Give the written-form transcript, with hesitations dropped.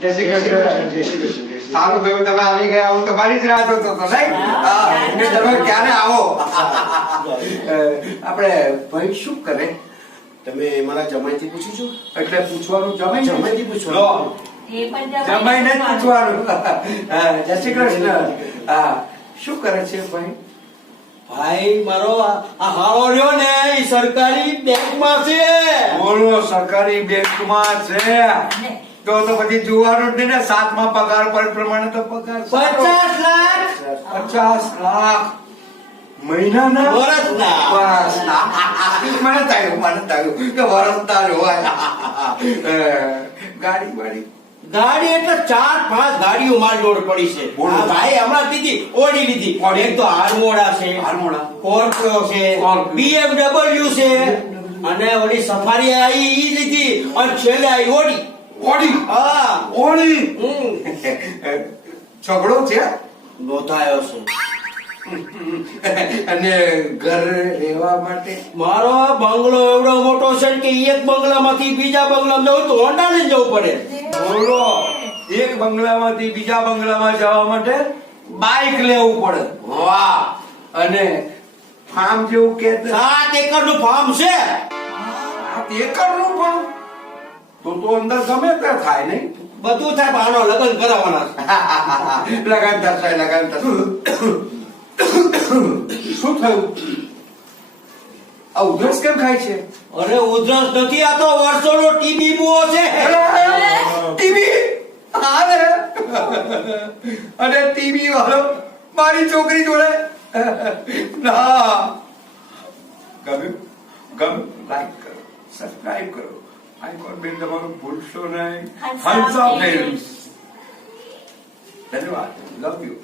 જય શ્રી કૃષ્ણ. જય શ્રી કૃષ્ણ. સારું થયું તમે આવી ગયા. હું તમારી જ રાહ જોતો હતો નહીં. તમે ક્યારે આવો. આપણે ભાઈ શું કરે? તમે મારા જમાઈથી પૂછ્યું છો? એટલે પૂછવાનું જમાઈથી પૂછવાનું. જમાઈને જ પૂછવાનું. જય શ્રી કૃષ્ણ. હા, શું કરે છે ભાઈ? ભાઈ મારો આ હાળો રહ્યો ને એ સરકારી બેંકમાં છે. બોલો, સરકારી બેંકમાં છે તો પછી જોવાનું જ નહીં ને. 7મા પગાર પર પ્રમાણે તો પગાર 50 લાખ 50 લાખ મહિનાના વર્ષના. મને થયું કે વર્ષના જ હોય. ગાડી ગાડી એટલે 4-5 ગાડીઓ મારી જોડે પડી છે. બોલો. આ ભાઈ હમણાં લીધી, ઓડી લીધી. એક તો હારમોડા છે, સ્કોર્પિયો છે, BMW છે, અને ઓલી સફારી આવી ઈ લીધી, અને છેલ્લે આવી ઓડી. હા, ઓળી છગડો છે નોંધાયો છે. અને ઘર રહેવા માટે મારો બંગલો એવડો મોટો છે કે એક બંગલામાંથી બીજા બંગલામાં જવું તો હોન્ડા લઈને જવું પડે. બોલો, એક બંગલામાંથી બીજા બંગલામાં જવા માટે બાઇક લેવું પડે. વાહ. અને ફાર્મ જેવું કે 7 એકરનું ફાર્મ છે. 7 એકરનું ફાર્મ તો અંદર ગમે તે થાય નહીં. બધું થાય પણ આનો લગ્ન કરાવવાના છે. લગન થશે. શું થયું? આ ઉધરસ કેમ ખાય છે? અરે ઉધરસ નથી, આ તો વર્ષોનો ટીબી બુઓ છે. ટીવી અને ટીવી વાળો મારી છોકરી જોડે ના. ગમ્યું લાઈક કરો, સબસ્ક્રાઇબ કરો. આઇકોન બેલ તમારું ભૂલશો નહીં. હંસા ફિલ્મ્સ. ધન્યવાદ. Love you.